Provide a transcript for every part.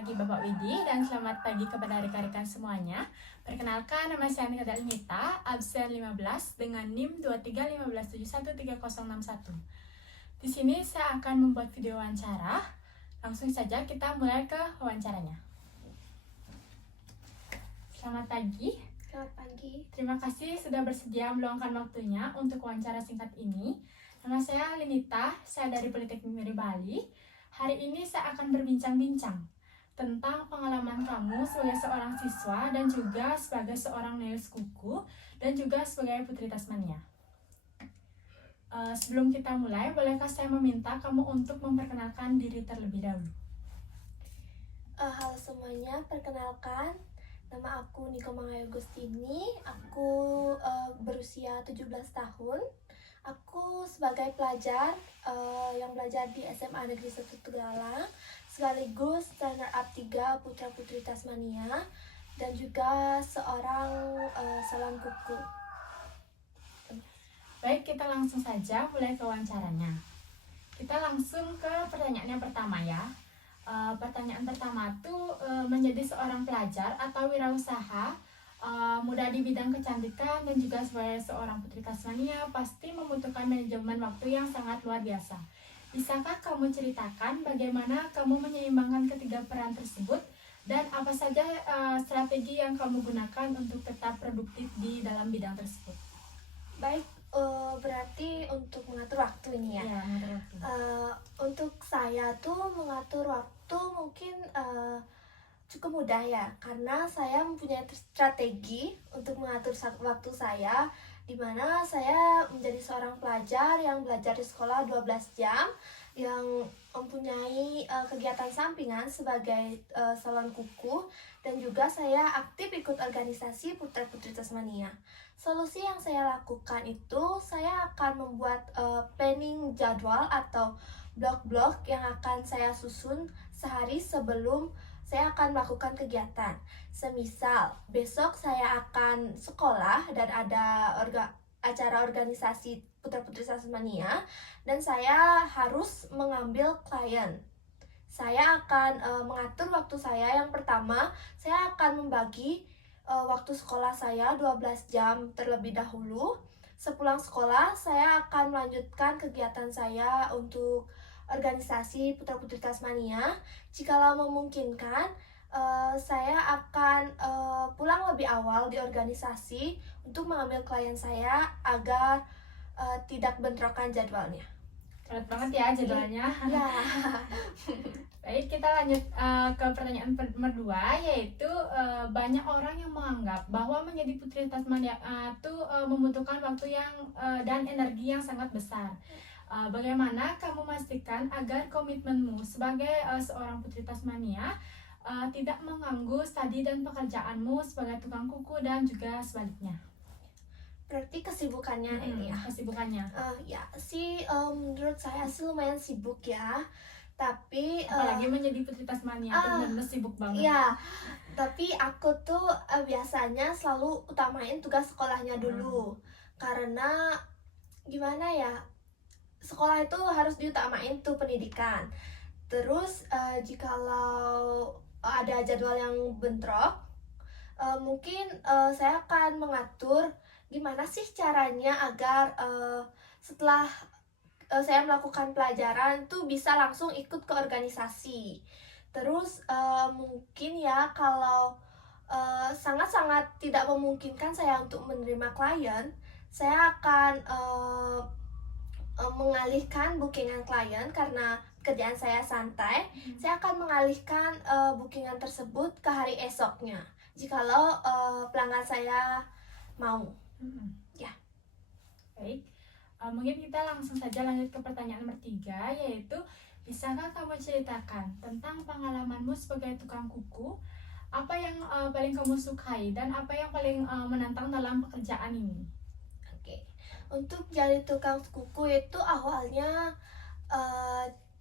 pagi Bapak Widi dan selamat pagi kepada rekan-rekan semuanya. Perkenalkan, nama saya Nika Dalmita, absen 15 dengan NIM 2315713061. Di sini saya akan membuat video wawancara. Langsung saja kita mulai ke wawancaranya. Selamat pagi. Selamat pagi. Terima kasih sudah bersedia meluangkan waktunya untuk wawancara singkat ini. Nama saya Linita, saya dari Politeknik Negeri Bali. Hari ini saya akan berbincang-bincang tentang pengalaman kamu sebagai seorang siswa dan juga sebagai seorang Nelis Kuku dan juga sebagai Putri Tasmania. Sebelum kita mulai, bolehkah saya meminta kamu untuk memperkenalkan diri terlebih dahulu? Halo semuanya, perkenalkan, nama aku Niko Mangayu Gustini. Aku berusia 17 tahun. Aku sebagai pelajar yang belajar di SMA Negeri 1 Tegalang, sekaligus runner up 3 Putra Putri Tasmania, dan juga seorang salam kuku. Baik, kita langsung saja mulai ke wawancaranya. Kita langsung ke pertanyaan yang pertama ya. Pertanyaan pertama tuh, menjadi seorang pelajar atau wirausaha muda di bidang kecantikan dan juga sebagai seorang Putri Tasmania pasti membutuhkan manajemen waktu yang sangat luar biasa. Bisakah kamu ceritakan bagaimana kamu menyeimbangkan ketiga peran tersebut dan apa saja strategi yang kamu gunakan untuk tetap produktif di dalam bidang tersebut? Baik, berarti untuk mengatur waktu ini ya. Ya, mengatur waktu. Untuk saya tuh mengatur waktu mungkin cukup mudah ya, karena saya mempunyai strategi untuk mengatur waktu saya, di mana saya menjadi seorang pelajar yang belajar di sekolah 12 jam, yang mempunyai kegiatan sampingan sebagai salon kuku, dan juga saya aktif ikut organisasi Putra Putri Tasmania. Solusi yang saya lakukan itu, saya akan membuat planning jadwal atau blok-blok yang akan saya susun sehari sebelum saya akan melakukan kegiatan. Semisal besok saya akan sekolah dan ada acara organisasi Putra Putri Tasmania dan saya harus mengambil klien. Saya akan mengatur waktu saya. Yang pertama, saya akan membagi waktu sekolah saya 12 jam terlebih dahulu. Sepulang sekolah, saya akan melanjutkan kegiatan saya untuk organisasi Putra Putri Tasmania. Jikalau memungkinkan, saya akan pulang lebih awal di organisasi untuk mengambil klien saya agar tidak bentrokan jadwalnya. Padat banget ya jadwalnya. Ya. Baik, kita lanjut ke pertanyaan nomor 2, yaitu banyak orang yang menganggap bahwa menjadi Putri Tasmania itu membutuhkan waktu yang dan energi yang sangat besar. Bagaimana kamu memastikan agar komitmenmu sebagai seorang Putri Tasmania tidak mengganggu studi dan pekerjaanmu sebagai tukang kuku dan juga sebaliknya? Berarti kesibukannya ini ya. Kesibukannya. Ya sih, menurut saya sih lumayan sibuk ya. Tapi apalagi menjadi Putri Tasmania itu benar-benar sibuk banget. Ya, tapi aku tuh biasanya selalu utamain tugas sekolahnya dulu. Karena gimana ya, sekolah itu harus diutamain tuh pendidikan. Terus jikalau ada jadwal yang bentrok, mungkin saya akan mengatur gimana sih caranya agar setelah saya melakukan pelajaran tuh bisa langsung ikut ke organisasi. Terus mungkin ya kalau sangat-sangat tidak memungkinkan saya untuk menerima klien, saya akan mengalihkan bookingan klien karena kerjaan saya santai. Saya akan mengalihkan bookingan tersebut ke hari esoknya jikalau pelanggan saya mau. Ya. Baik, mungkin kita langsung saja lanjut ke pertanyaan nomor 3, yaitu bisakah kamu ceritakan tentang pengalamanmu sebagai tukang kuku? Apa yang paling kamu sukai dan apa yang paling menantang dalam pekerjaan ini? Oke, untuk jadi tukang kuku itu awalnya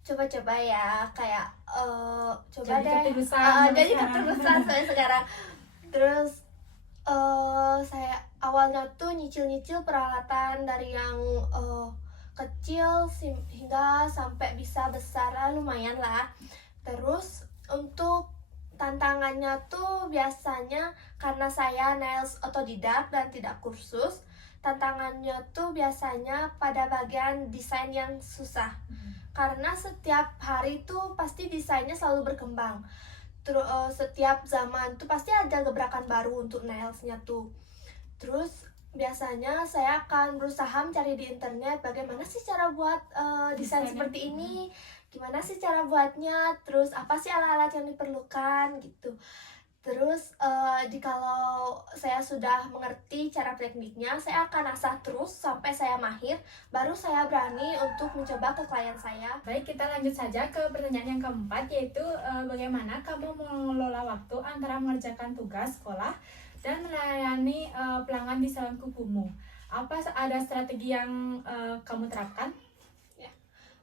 coba-coba ya, kayak coba jadi deh jadi keterusan sampai sekarang. Terus saya awalnya tuh nyicil-nyicil peralatan dari yang kecil hingga sampai bisa besar, lumayan lah. Terus untuk tantangannya tuh biasanya karena saya nails otodidak dan tidak kursus. Tantangannya tuh biasanya pada bagian desain yang susah. Karena setiap hari tuh pasti desainnya selalu berkembang. Terus setiap zaman tuh pasti ada gebrakan baru untuk nailsnya tuh. Terus biasanya saya akan berusaha mencari di internet bagaimana sih cara buat desain Desainnya. seperti ini, gimana sih cara buatnya, terus apa sih alat-alat yang diperlukan gitu. Terus kalau saya sudah mengerti cara tekniknya, saya akan asah terus sampai saya mahir, baru saya berani untuk mencoba ke klien saya. Baik, kita lanjut saja ke pertanyaan yang keempat, yaitu bagaimana kamu mengelola waktu antara mengerjakan tugas sekolah dan melayani pelanggan di salon kukumu. Apa ada strategi yang kamu terapkan?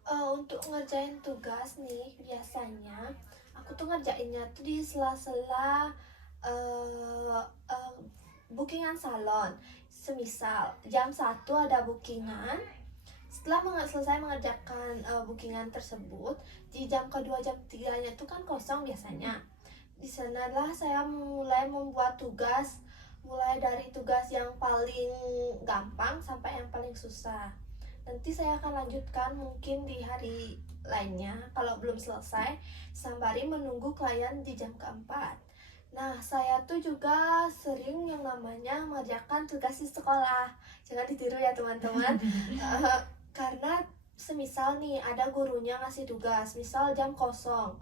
Untuk ngerjain tugas nih, biasanya aku tuh ngerjainnya tuh di sela-sela bookingan salon. Semisal jam 1 ada bookingan, setelah selesai mengerjakan bookingan tersebut, di jam kedua jam 3-nya tuh kan kosong biasanya. Di sanalah saya mulai membuat tugas, mulai dari tugas yang paling gampang sampai yang paling susah. Nanti saya akan lanjutkan mungkin di hari lainnya kalau belum selesai, sembari menunggu klien di jam keempat. Nah, saya tuh juga sering yang namanya mengerjakan tugas di sekolah. Jangan ditiru ya teman-teman. Karena semisal nih ada gurunya ngasih tugas, misal jam kosong.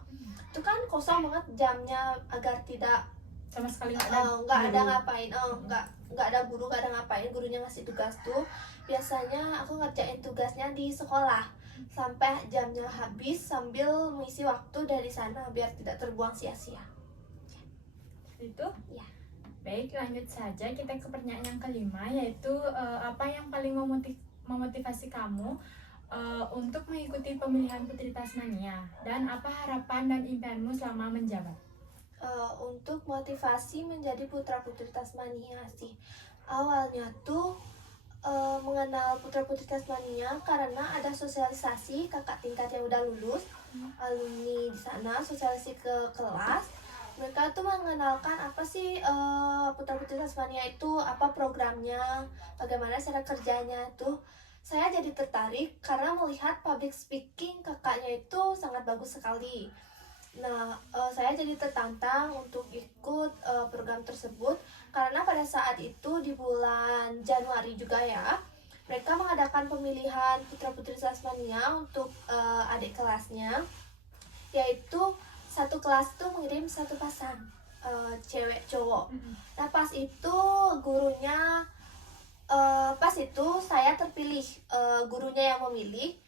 Itu kan kosong banget jamnya agar tidak Sama sekali nggak ada ada guru. ngapain, nggak ada guru, nggak ada ngapain, gurunya ngasih tugas tuh. Biasanya aku ngerjain tugasnya di sekolah sampai jamnya habis sambil mengisi waktu dari sana biar tidak terbuang sia-sia. Itu? Ya. Baik, lanjut saja kita ke pertanyaan yang kelima, yaitu apa yang paling memotivasi kamu untuk mengikuti pemilihan Putri Tasmania, dan apa harapan dan impianmu selama menjabat? Untuk motivasi menjadi putra-putri Tasmania sih, awalnya tuh mengenal putra-putri Tasmania karena ada sosialisasi kakak tingkat yang udah lulus, alumni di sana sosialisasi ke kelas. Mereka tuh mengenalkan apa sih putra-putri Tasmania itu, apa programnya, bagaimana cara kerjanya tuh. Saya jadi tertarik karena melihat public speaking kakaknya itu sangat bagus sekali. Nah, saya jadi tertantang untuk ikut program tersebut karena pada saat itu di bulan Januari juga ya, mereka mengadakan pemilihan putra-putri Tasmania untuk adik kelasnya, yaitu satu kelas tuh mengirim satu pasang cewek cowok. Nah, pas itu gurunya pas itu saya terpilih, gurunya yang memilih.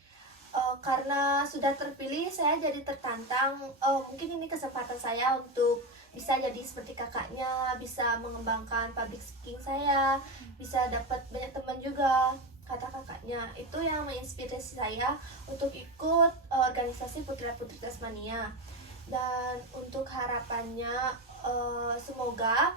Karena sudah terpilih, saya jadi tertantang. Mungkin ini kesempatan saya untuk bisa jadi seperti kakaknya, bisa mengembangkan public speaking saya, bisa dapat banyak teman juga, kata kakaknya. Itu yang menginspirasi saya untuk ikut organisasi Putra-Putri Tasmania. Dan untuk harapannya, semoga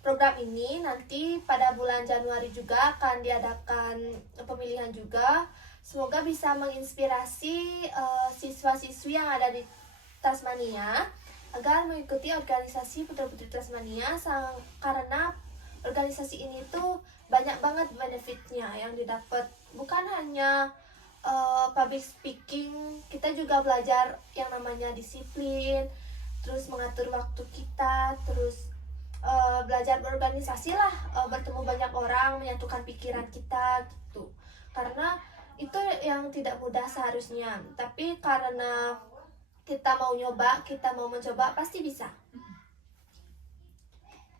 program ini nanti pada bulan Januari juga akan diadakan pemilihan juga. Semoga bisa menginspirasi siswa-siswi yang ada di Tasmania agar mengikuti organisasi Putra-Putri Tasmania, karena organisasi ini tuh banyak banget benefitnya yang didapat. Bukan hanya public speaking, kita juga belajar yang namanya disiplin, terus mengatur waktu kita, terus belajar berorganisasi lah, bertemu banyak orang, menyatukan pikiran kita gitu. Karena itu yang tidak mudah seharusnya, tapi karena kita mau nyoba, kita mau mencoba, pasti bisa.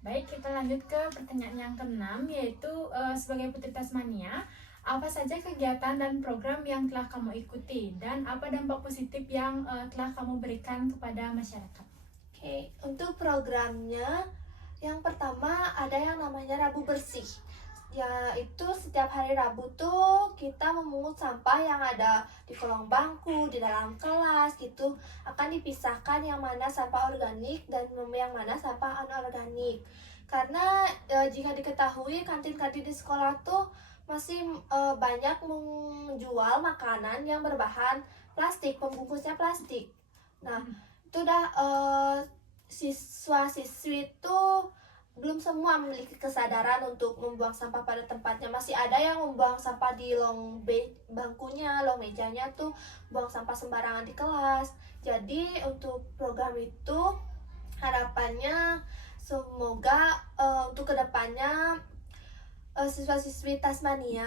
Baik, kita lanjut ke pertanyaan yang keenam, yaitu sebagai Putri Tasmania, apa saja kegiatan dan program yang telah kamu ikuti, dan apa dampak positif yang telah kamu berikan kepada masyarakat? Oke, untuk programnya, yang pertama ada yang namanya Rabu Bersih. Yaitu setiap hari Rabu tuh kita memungut sampah yang ada di kolong bangku, di dalam kelas gitu. Akan dipisahkan yang mana sampah organik dan yang mana sampah anorganik. Karena jika diketahui kantin-kantin di sekolah tuh masih banyak menjual makanan yang berbahan plastik, pembungkusnya plastik. Nah, itu udah siswa-siswi itu belum semua memiliki kesadaran untuk membuang sampah pada tempatnya. Masih ada yang membuang sampah di bangkunya, long mejanya tuh buang sampah sembarangan di kelas. Jadi untuk program itu harapannya semoga untuk kedepannya siswa-siswi Tasmania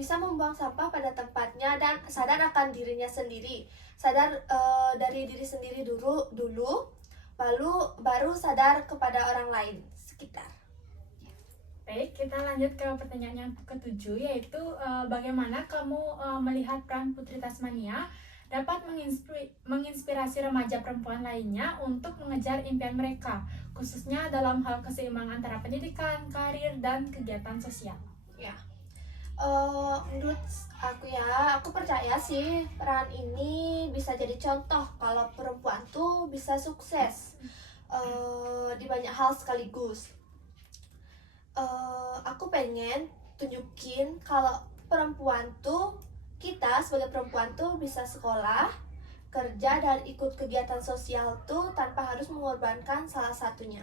bisa membuang sampah pada tempatnya dan sadar akan dirinya sendiri, sadar dari diri sendiri dulu, baru sadar kepada orang lain sekitar. Baik, kita lanjut ke pertanyaan yang ketujuh, yaitu bagaimana kamu melihat peran Putri Tasmania dapat menginspirasi remaja perempuan lainnya untuk mengejar impian mereka, khususnya dalam hal keseimbangan antara pendidikan, karir, dan kegiatan sosial. Ya, menurut aku percaya sih peran ini bisa jadi contoh kalau perempuan tuh bisa sukses di banyak hal sekaligus. Aku pengen tunjukin kalau kita sebagai perempuan tuh bisa sekolah, kerja, dan ikut kegiatan sosial tuh tanpa harus mengorbankan salah satunya.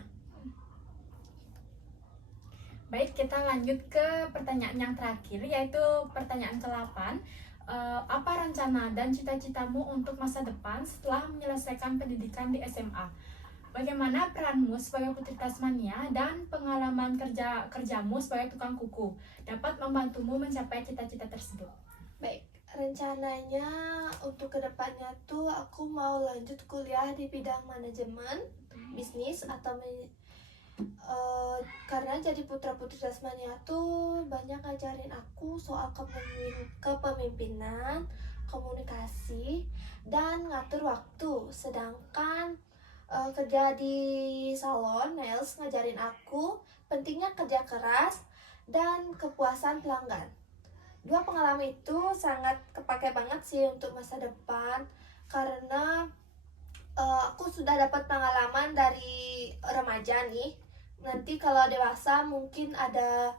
Baik, kita lanjut ke pertanyaan yang terakhir, yaitu pertanyaan ke-8. Apa rencana dan cita-citamu untuk masa depan setelah menyelesaikan pendidikan di SMA? Bagaimana peranmu sebagai Putri Tasmania dan pengalaman kerjamu sebagai tukang kuku dapat membantumu mencapai cita-cita tersebut? Baik, rencananya untuk kedepannya tuh aku mau lanjut kuliah di bidang manajemen bisnis atau karena jadi putra-putri Tasmania tuh banyak ngajarin aku soal kepemimpinan, komunikasi, dan ngatur waktu. Sedangkan kerja di salon nails ngajarin aku pentingnya kerja keras dan kepuasan pelanggan. Dua pengalaman itu sangat kepake banget sih untuk masa depan karena aku sudah dapat pengalaman dari remaja nih. Nanti kalau dewasa mungkin ada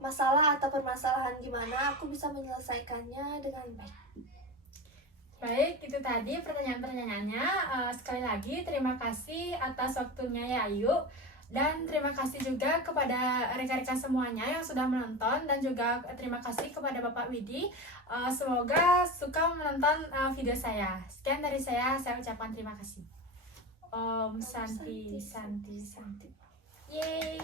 masalah atau permasalahan gimana, aku bisa menyelesaikannya dengan baik. Baik, itu tadi pertanyaan-pertanyaannya. Sekali lagi terima kasih atas waktunya ya Ayu. Dan terima kasih juga kepada rekan-rekan semuanya yang sudah menonton. Dan juga terima kasih kepada Bapak Widi. Semoga suka menonton video saya. Sekian dari saya ucapkan terima kasih. Om Santi, Santi, Santi. Yeay.